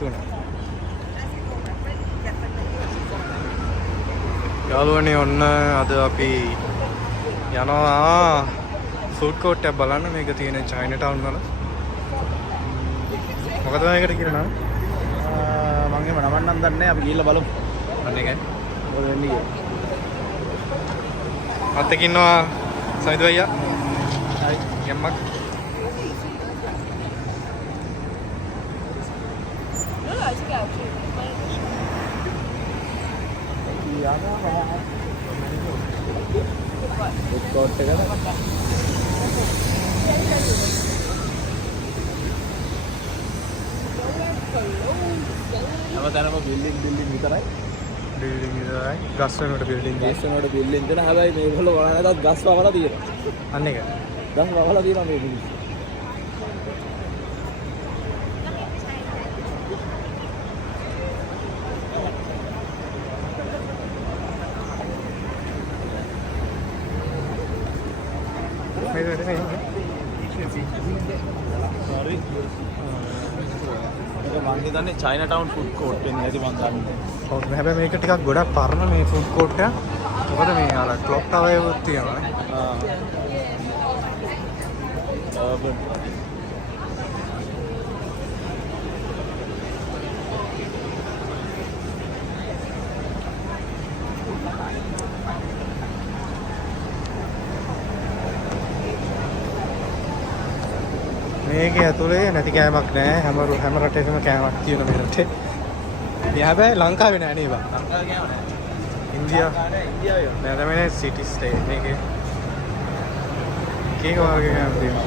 තුන. යාළුවනේ ඔන්න අද අපි යනවා ෆුඩ් කෝට් එකක් බලන්න. මේක තියෙන චයිනා ටවුන් වල. මොකද මේකට කියන නම? මම එහෙම නමක් නම් දන්නේ නැහැ. අපි ගිහිල්ලා බලමු. අන්න එකයි. මොකද වෙන්නේ? අතක ඉන්නවා සමිත අයියා. හයි. යම්මක්. ෆුඩ් කෝට් එකද? හැමතැනම බිල්ඩින් විතරයි. බිල්ඩින් විතරයි. ගස් වෙනකොට බිල්ඩින්. ගස් වෙනකොට බිල්ඩින් දෙන හැබැයි මේගොල්ලෝ වල නැතත් ගස් වවලා තියෙනවා. අන්න එක. ගස් වවලා තියෙනවා මේ මිනිස්සු. sorry ඒක මං හිතන්නේ චයිනා ටවුන් ෆුඩ් කෝට් වෙන්නේ නැති මං දන්නේ. ඔව් හැබැයි මේක ටිකක් ගොඩක් පරණ මේ ෆුඩ් කෝට් එක. මොකද මේ අර ක්ලොක් ටවර් එකක් තියෙනවා නේ. urban මේකේ ඇතුලේ නැති කෑමක් නැහැ. හැම රටේකම කෑමක් තියෙන මේ රටේ. මේ හැබැයි ලංකාවේ නෑ නේද? ලංකාවේ කෑම නැහැ. ඉන්දියා ඉන්දියාවේ නෑ තමයි සිටි ස්ටේ මේකේ. කීක වගේ කෑම තියෙනවා.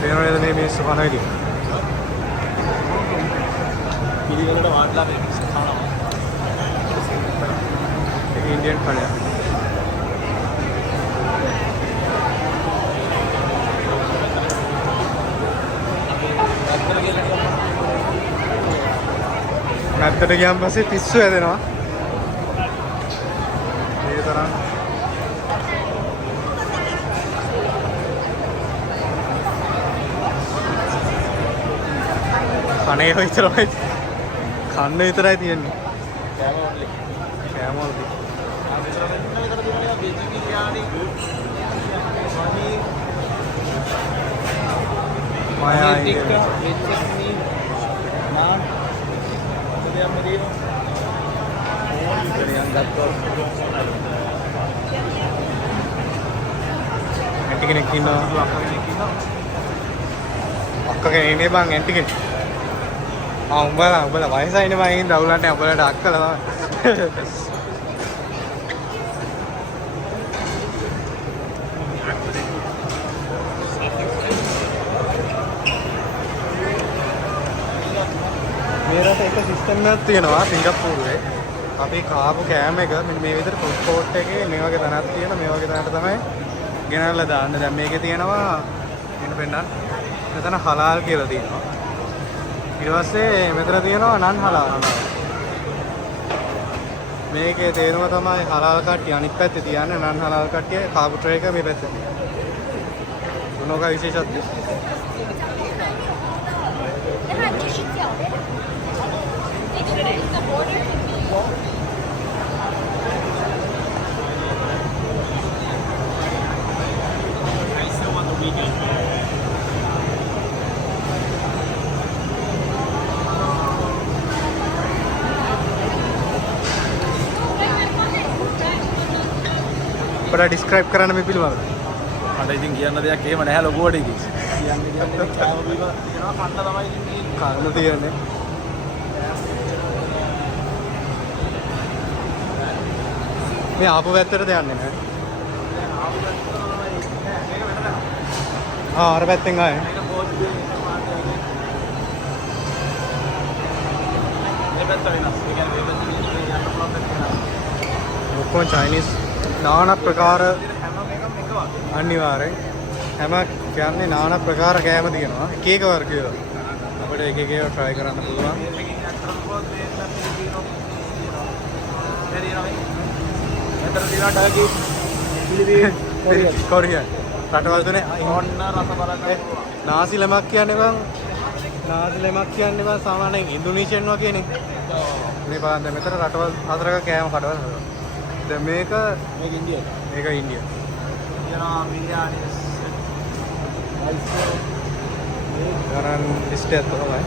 තේරෙනවද මේ මිනිස්සු කනයිද? පිළිවෙලට වාඩිලා මේ මිනිස්සු කනවා. ඒක ඉන්දියන් කණයක්. නැත්තට ගියන් පස්සේ පිස්සු හැදෙනවා. ඒ තරම් කණේ විතරයි කන්න විතරයි තියෙන්නේ. කෑම ඔන්ලි. කෑම වලදී ඇන්ටි කෙනෙක් ඉන්නවා. අක්ක කෙනෙක් ඉන්නේ බං ඇන්ටි කෙනෙක්. උඹලා වයසයිනේ මම ඉතින් දවුලන්නේ උඹලට අක්කලා තමයි. මේ රට එක සිස්ටම් එකක් තියෙනවා සිංගප්පූරුවේ. අපි කාපු කෑම එක මෙන්න මේ විදිහට ෆුඩ් කෝට් එකේ මේ වගේ තැනක් තියෙනවා. මේ වගේ තැනකට තමයි ගෙනල්ලා දාන්න. දැන් මේකේ තියෙනවා මෙන්න පෙන්නන්න. මෙතන හලාල් කියලා තියෙනවා. ඊට පස්සේ මෙතන තියෙනවා නන් හලාල්. මේකේ තේරුම තමයි හලාල් කට්ටිය අනිත් පැත්තේ තියන්නේ නන් හලාල් කට්ටිය කාපු ට්‍රේ එක මේ පැත්තේ. මොනෝක විශේෂත්වය? පොඩ්ඩක් ඩිස්ක්‍රයිබ් කරන්න මේ පිළිවෙල. මට ඉතින් කියන්න දෙයක් එහෙම නැහැ ලොකුවට ඉතින්. කියන්නේ කෑම බීම තියෙනවා කන්න තමයි ඉතින් කන්න තියෙන්නේ. මේ ආපු පැත්තට යන්නේ නැහැ. අර පැත්තෙන් ආයේ. මේ පැත්ත වෙනස්. ඒ කියන්නේ මේ පැත්තෙන් යන්න පුළුවන් පැත්ත වෙනස්. ඔක්කොම චයිනීස් නාන ප්‍රකාර හැම එකම එක වගේ. අනිවාර්යෙන් හැම කියන්නේ නාන ප්‍රකාර කෑම තියෙනවා. එක එක වර්ග ඒවා. අපිට එක එක ඒවා try කරන්න පුළුවන්. මෙතන තියෙනවා ටර්කි, පිලිපීන්, කොරියන්. රටවල් තුනේ ඔන්න රස බලන්න. නාසි ලෙමක් කියන්නේ බං. නාසි ලෙමක් කියන්නේ බං සාමාන්‍යයෙන් ඉන්දුනීසියන් වගේනේ. මේ බලන්න මෙතන රටවල් හතරක කෑම කඩවල් හදනවා. දැන් මේක ඉන්දියා. මේක ඉන්දියා. යනවා බිරියානි. ගණන් ලිස්ට් එකක් තමයි.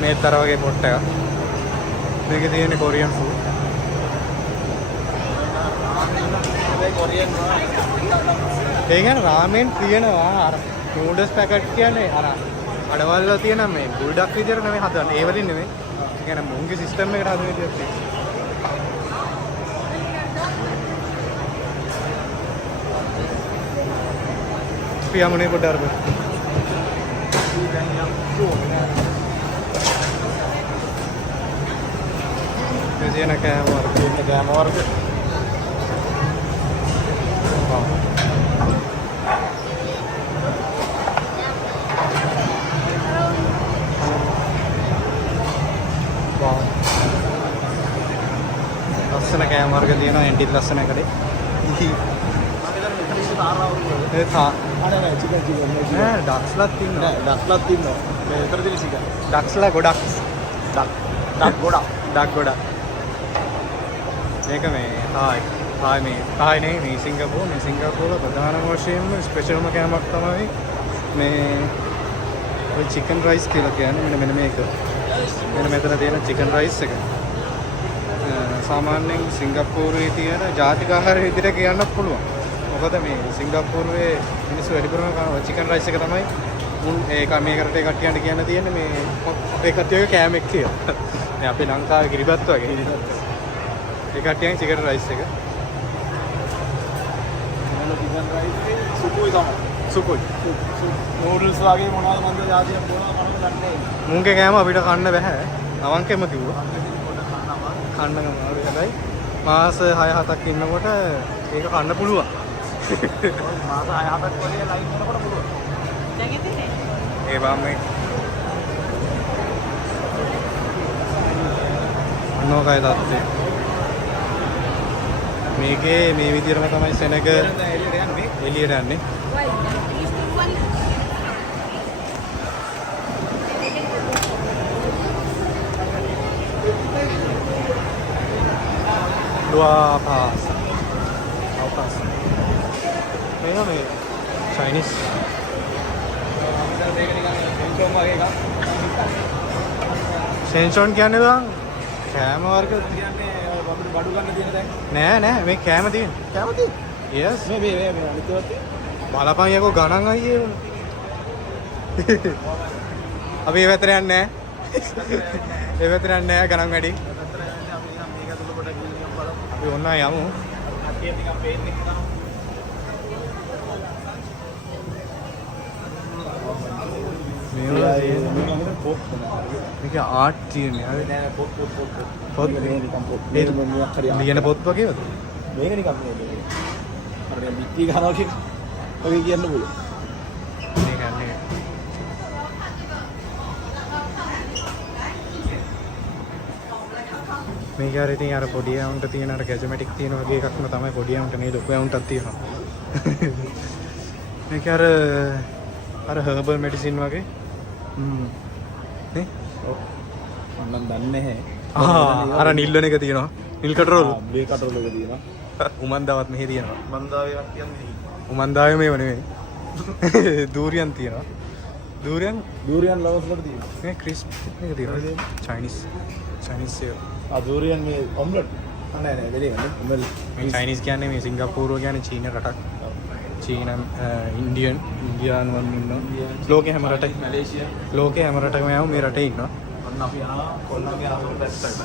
මේ තර වගේ පොට් එකක්. මේකේ තියෙන්නේ කොරියන් ෆුඩ්. කොරියන් ඒ කියන්නේ රාමෙන් තියෙනවා අර නූඩල්ස් පැකට් කියන්නේ අර අඩවල් වල තියෙන මේ බුල්ඩක් විදියට නෙමෙයි හදන්නේ. ඒ වලින් නෙමෙයි. ඒ කියන්නේ මුංගේ සිස්ටම් එකට හදන විදියක් තියෙනවා. පියාමුනේ පොඩ අරගෙන. මේ තියෙන කෑම වර්ග. කෑම වර්ග. ලස්සන කෑම වර්ග තියෙනවා එන්ටිත් ලස්සන එකනේ. ඒ තා අනේ චිකන් නෑ ඩක්ස්ලත් තියෙනවා. ඩක්ලත් ඉන්නවා. මේ විතර තියෙන චිකන්. ඩක්ස්ලා ගොඩක්. ඩක් ගොඩක්. ඩක් ගොඩක්. මේක මේ තායි මේ තායි නේ මේ සිංගප්පූර් ප්‍රධාන වශයෙන්ම ස්පෙෂල්ම කෑමක් තමයි මේ ඔය චිකන් රයිස් කියලා කියන්නේ මෙන්න මේක. මෙන්න මෙතන තියෙන චිකන් රයිස් එක. සාමාන්‍යයෙන් සිංගප්පූරුවේ තියෙන ජාතික ආහාර විදිහට කියන්න පුළුවන්. මොකද මේ සිංගප්පූරුවේ මිනිස්සු වැඩිපුරම කන චිකන් රයිස් එක තමයි මුන් ඒක මේ කරට කට්ටියන්ට කියන්න තියෙන්නේ මේ අපේ කට්ටියගේ කෑමක් කියලා. මේ අපේ ලංකාවේ කිරිබත් වගේ. ඒ කට්ටියන් චිකන් රයිස් එක. චිකන් රයිස් සුකුයි තමයි. සුකුයි. නූඩල්ස් වගේ මොනවද මන්ද ජාතියක් මොනවද කරන්නේ. මුන්ගේ කෑම අපිට කන්න බෑ. අවංකෙම කිව්වා. කන්න අමාරුයි හැබැයි මාස 6-7ක් ඉන්නකොට ඒක කන්න පුළුවන්. මාස 6-7ක් වගේ ලයින් කරනකොට පුළුවන්. ඒ බාම්මේ මොනවායි තාත්තේ මේකේ මේ විදිහටම තමයි සෙනග එළියට යන්නේ. Dua pas. Pas. මේක මේ චයිනීස් සෙන්ෂොන් කියන්නේ බං කෑම වර්ග බඩු ගන්න තියෙන දැන් නෑ මේ කෑම තියෙන. කැම තියෙන. yes මේ අනිත් ඒවා තියෙන. බලපන් යකෝ ගණන් අයියේ වුණ. අපි ඒ පැත්තට යන්නේ නෑ. ඒ පැත්තට යන්නේ නෑ ගණන් වැඩි. අපි ඔන්න යමු. මේක ආට් තියෙන්නේ. හරි නෑ පොත් ලියන පොත් වගේද? මේක නිකන් මේ අර මිටි ගන්නවා කියන්නේ ඔය කියන්න පුළුවන්. මේක නේ. මේක අර ඉතින් අර පොඩි අවුන්ට තියෙන අර ගැජමැටික් තියෙන වගේ එකක්ම තමයි පොඩි අවුන්ට නේ ලොකු අවුන්ටක් තියෙනවා. මේක අර හර්බල් මෙඩිසින් වගේ. නේ? ඔව්. මම දන්නේ නැහැ. අර නිල්ලන එක තියෙනවා. නිල් කටරෝල්. මේ කටරෝල් එක තියෙනවා. උමන්දාවත් මෙහි තියෙනවා. මන්දාවේ කට්ටියක් නෙයි. උමන්දාවේ මේව නෙමෙයි. දූරියන් තියෙනවා. දූරියන් ලවස් වලට තියෙනවා. මේ ක්‍රිස්ප් එක තියෙනවා. චයිනීස් සේව. දූරියන් මේ ඔම්ලට්. නෑ දෙලේ ගන්න. මේ චයිනීස් කියන්නේ මේ සිංගප්පූරුව කියන්නේ චීන රටක්. චීන ඉන්දියානුවන් ඉන්නවා. ලෝකේ හැම රටේ මැලේසියා. ලෝකේ හැම රටකම යව මේ රටේ ඉන්නවා. ඔන්න අපි යනවා කොල්ලන්ගේ අහුර පැත්තට.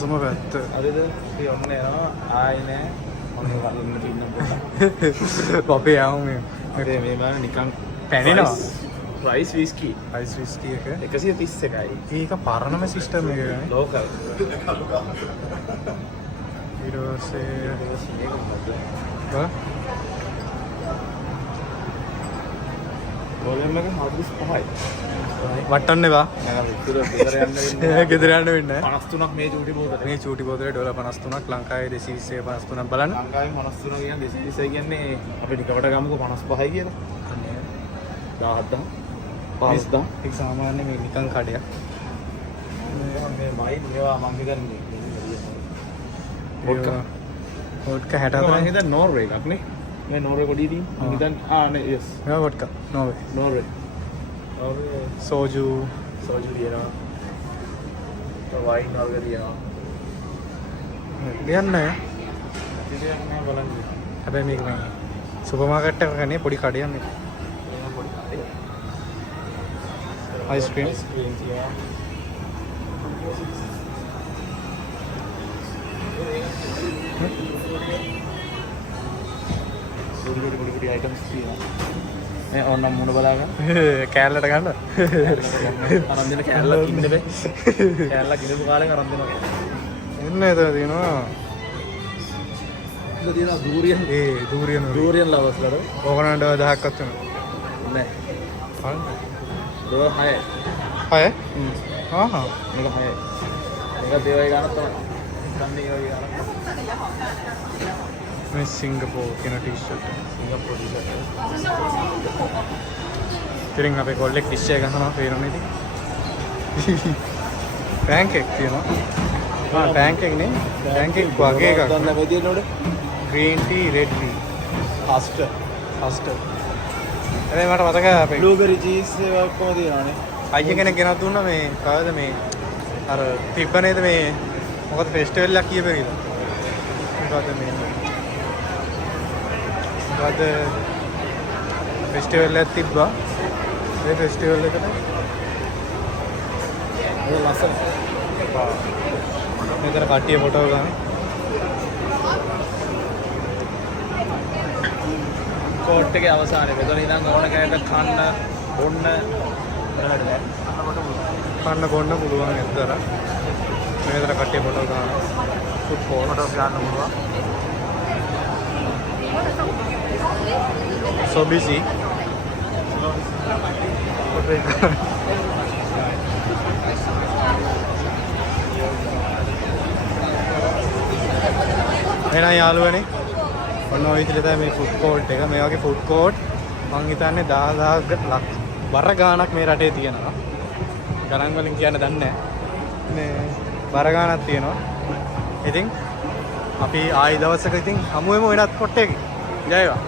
සම පැත්ත. හරිද? අපි ඔන්න යනවා ආයි නෑ. ඔන්න වලින් ඉන්න පොඩ්ඩක්. අපේ යව මේ මේ බලන්න නිකන් පැනෙනවා. Rice whisky. අයිස් විස්කි එක. 131යි. ඒක පරණම සිස්ටම් එක ගනේ. ලෝකල්. ඊට පස්සේ වොලියම් එක 45යි. වට්ටන්න එපා. ගෙදර යන්න වෙන්නේ 53ක් මේ චූටි පොතට. මේ චූටි පොතේ ඩොලර් 53ක් ලංකාවේ 220 53ක් බලන්න. ලංකාවේ 53 කියන්නේ 220 කියන්නේ අපි ටිකට ගමුකෝ 55යි කියලා. 17000 5000 ඒක සාමාන්‍ය මේ නිකන් කඩයක්. මේ මයි මේවා මම හිතන්නේ වොඩ්කා 64 මම හිතන්නේ නෝර්වේ එකක් නේ. මේ නෝර්වේ කොඩිය තියෙන. මම හිතන්නේ නේ යස්. මේවා වොඩ්කා නෝර්වේ. නෝර්වේ. සෝජු සෝජු තියෙනවා. වයින් වර්ග තියෙනවා. ලියන්න නෑ. ඉතින් මම බලන්නේ. හැබැයි මේක මේ සුපර් මාකට් එකක ගන්නේ පොඩි කඩයක් නේ. මේක පොඩි කාටේ. අයිස්ක්‍රීම් ක්‍රීම් තියෙනවා. පොඩි අයිටම්ස් තියෙනවා. මේ ඕනම් මුණ බලාගන්න. කෑල්ලට ගන්න. අරන් දෙන කෑල්ලක් ඉන්න බෑ. කෑල්ලක් ඉන්නපු කාලෙක අරන් දෙනවා. එන්න එතන තියෙනවා. ඉතින් තියෙනවා දූරියන්. දූරියන් දූරියන් ලවස්ලට. ඕකනට 10ක් වත් වෙනවා. නෑ. හරි. දෝ 6. 6? ආහා. මේක 6යි. මේක දේවයි ගන්නත් තමයි. ගන්නේ ඒ වගේ ගන්නත්. මේ සිංගප්පූර් කියන ටී-ෂර්ට්. සිංගප්පූර් ටී-ෂර්ට්. ඉතින් අපේ කොල්ලෙක් ඩිෂ් එක ගන්නවා පේනවනේ ඉතින්. පැන්කේක් තියෙනවා. පැන්කේක් නේ. පැන්කේක් වගේ එකක්. ගන්න මේ තියෙන උඩ. green tea, red tea. හස්ටර්. හැබැයි මට මතකයි අපේ බ්ලූබෙරි චීස් ඒවා ඔක්කොම තියෙනවානේ. අයියා කෙනෙක් ගෙනත් දුන්නා මේ කවද මේ අර තිබ්බ නේද මේ මොකද ෆෙස්ටිවල් එකක් කියපේද? මොකද මේ මොකද ෆෙස්ටිවල් එකක් තිබ්බා. ඒ ෆෙස්ටිවල් එකට ඒක ලස්සන. මෙතන කට්ටිය ෆොටෝ ගන්න. කෝට් එකේ අවසානයේ මෙතන ඉඳන් ඕන කෙනෙක්ට කන්න බොන්න කන්න බොන්න පුළුවන් එතන. මෙතන කට්ටිය ෆොටෝ ගන්න. ෆුඩ් කෝට් ෆොටෝ ගන්න පුළුවන්. so busy. එහෙනම් යාළුවනේ ඔන්න ඔය විදිහට තමයි මේ ෆුඩ් කෝට් එක. මේ වගේ ෆුඩ් කෝට් මං හිතන්නේ 10000 බර ගාණක් මේ රටේ තියෙනවා. ගණන් වලින් කියන්න දන්නේ නැහැ. මේ බර ගාණක් තියෙනවා. ඉතින් අපි ආයි දවසක ඉතින් හමු වෙමු වෙනත් කොට් එකකින්. ජය වේවා.